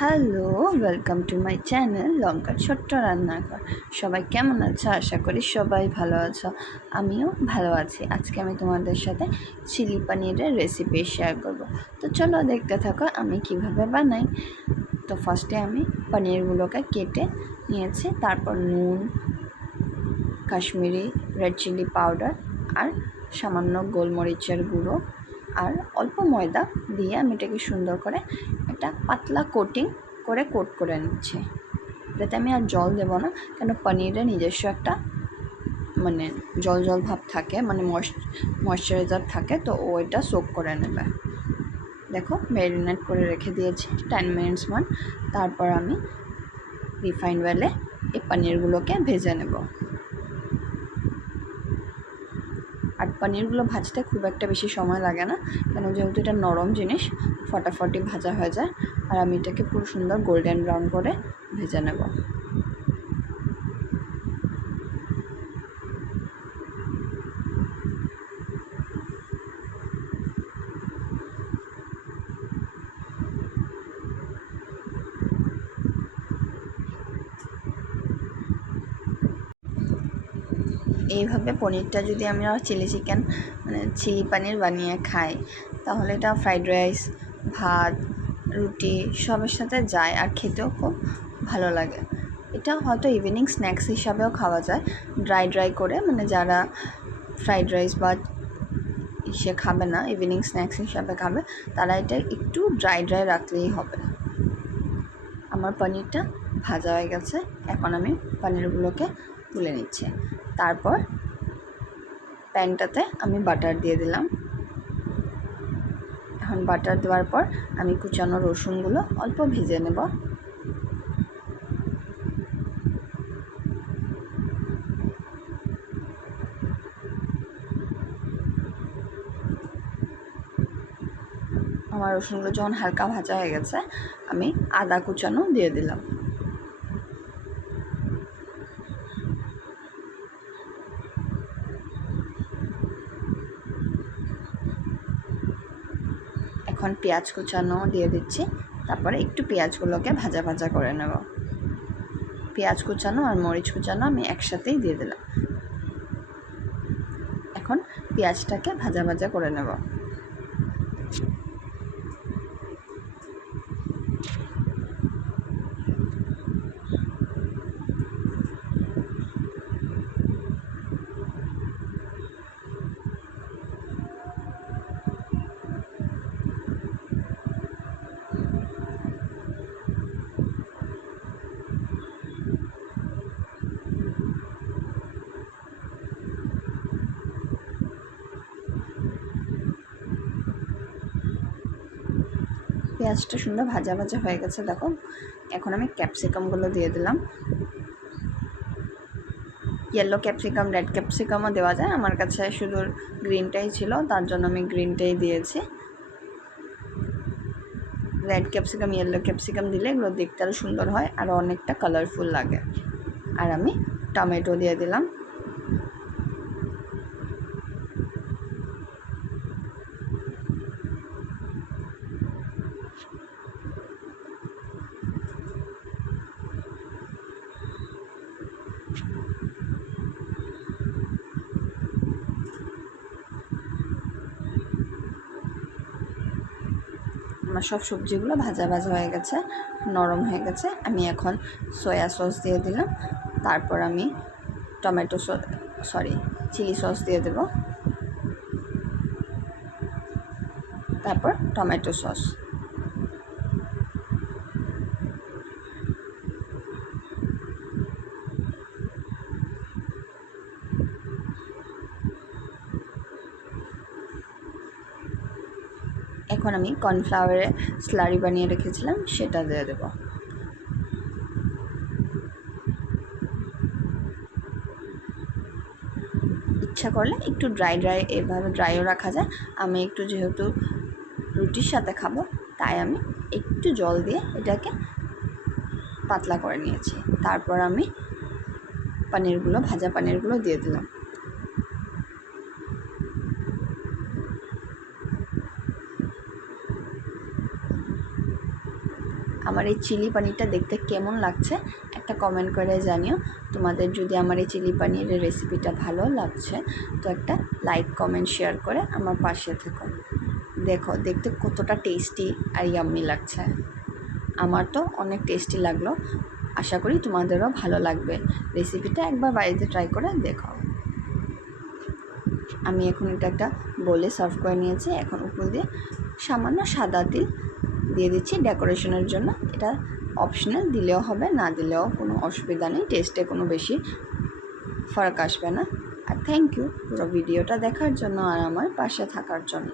Hello, welcome to my channel লঙ্কার ছোট্ট রান্নাঘর। সবাই কেমন আছো? আশা করি সবাই ভালো আছো। আমিও ভালো আছি। আজকে আমি তোমাদের সাথে চিলি পনিরের রেসিপি শেয়ার করব। তো চলো দেখতে থাকো আমি কিভাবে বানাই। তো ফার্স্টে আমি পনিরগুলোকে কেটে নিয়েছি, তারপর নুন, কাশ্মীরি রেড চিলি পাউডার আর সামান্য গোলমরিচের গুঁড়ো আর অল্প ময়দা দিয়ে আমি এটাকে সুন্দর করে একটা পাতলা কোট করে নিচ্ছি। এটাতে আমি আর জল দেবো না, কেন পনিরের নিজস্ব একটা মানে জল জল ভাব থাকে, মানে ময়শ্চারাইজার থাকে, তো ও এটা সোক করে নেবে। দেখো ম্যারিনেট করে রেখে দিয়েছি 10 মিনিটস মান। তারপর আমি রিফাইন্ড অয়েলে এই পনিরগুলোকে ভেজে নেব। আর পনিরগুলো ভাজতে খুব একটা বেশি সময় লাগে না, কেন যেহেতু এটা নরম জিনিস ফটাফটি ভাজা হয়ে যায়। আর আমি এটাকে পুরো সুন্দর গোল্ডেন ব্রাউন করে ভেজে নেব। এইভাবে পনিরটা যদি আমরা চিলি চিকেন মানে চিলি পনির বানিয়ে খাই, তাহলে এটা ফ্রাইড রাইস, ভাত, রুটি সবের সাথে যায় আর খেতেও খুব ভালো লাগে। এটা হয়তো ইভিনিং স্ন্যাক্স হিসাবেও খাওয়া যায়, ড্রাই করে, মানে যারা ফ্রাইড রাইস বা ইসে খাবে না, ইভিনিং স্ন্যাক্স হিসাবে খাবে, তারা এটা একটু ড্রাই রাখলেই হবে। আমার পনিরটা ভাজা হয়ে গেছে, এখন আমি পনিরগুলোকে তুলে নিচ্ছি। তারপর প্যানটাতে আমি বাটার দিয়ে দিলাম। এখন বাটার দেওয়ার পর আমি কুচানো রসুনগুলো অল্প ভেজে নেব। আমার রসুনগুলো যখন হালকা ভাজা হয়ে গেছে, আমি আদা কুচানো দিয়ে দিলাম। এখন পেঁয়াজ কুচানো দিয়ে দিচ্ছি। তারপরে একটু পেঁয়াজগুলোকে ভাজা ভাজা করে নেব। পেঁয়াজ কুচানো আর মরিচ কুচানো আমি একসাথেই দিয়ে দিলাম। এখন পেঁয়াজটাকে ভাজা ভাজা করে নেব। পেঁয়াজটা সুন্দর ভাজা ভাজা হয়ে গেছে, দেখো। এখন আমি ক্যাপসিকামগুলো দিয়ে দিলাম। ইয়েলো ক্যাপসিকাম, রেড ক্যাপসিকামও দেওয়া যায়, আমার কাছে শুধু গ্রিনটাই ছিল, তার জন্য আমি গ্রিনটাই দিয়েছি। রেড ক্যাপসিকাম, ইয়েলো ক্যাপসিকাম দিলে এগুলো দেখতে আরও সুন্দর হয়, আরও অনেকটা কালারফুল লাগে। আর আমি টমেটো দিয়ে দিলাম। আমার সব সবজিগুলো ভাজা ভাজা হয়ে গেছে, নরম হয়ে গেছে। আমি এখন সয়া সস দিয়ে দিলাম। তারপর আমি চিলি সস দিয়ে দেব। তারপর টমেটো সস। এখন আমি কর্নফ্লাওয়ারে স্লারি বানিয়ে রেখেছিলাম, সেটা দিয়ে দেবো। ইচ্ছা করলে একটু এভাবে ড্রাইও রাখা যায়। আমি একটু যেহেতু রুটির সাথে খাবো, তাই আমি একটু জল দিয়ে এটাকে পাতলা করে নিয়েছি। তারপর আমি ভাজা পনিরগুলো দিয়ে দিলাম। আমার এই চিলি পানিরটা দেখতে কেমন লাগছে একটা কমেন্ট করে জানিও। তোমাদের যদি আমার এই চিলি পানিরের রেসিপিটা ভালো লাগছে তো একটা লাইক কমেন্ট শেয়ার করে আমার পাশে থেকো। দেখো দেখতে কতটা টেস্টি আর ইয়াম্মি লাগছে। আমার তো অনেক টেস্টি লাগলো, আশা করি তোমাদেরও ভালো লাগবে। রেসিপিটা একবার বাড়িতে ট্রাই করে দেখো। আমি এখন এটা একটা বলে সার্ভ করে নিয়েছি। এখন উপর দিয়ে সামান্য সাদা তিল দিয়ে দিচ্ছি ডেকোরেশনের জন্য। এটা অপশনাল, দিলেও হবে না দিলেও কোনো অসুবিধা নেই, টেস্টে কোনো বেশি ফারাক আসবে না। আর থ্যাংক ইউ পুরো ভিডিওটা দেখার জন্য আর আমার পাশে থাকার জন্য।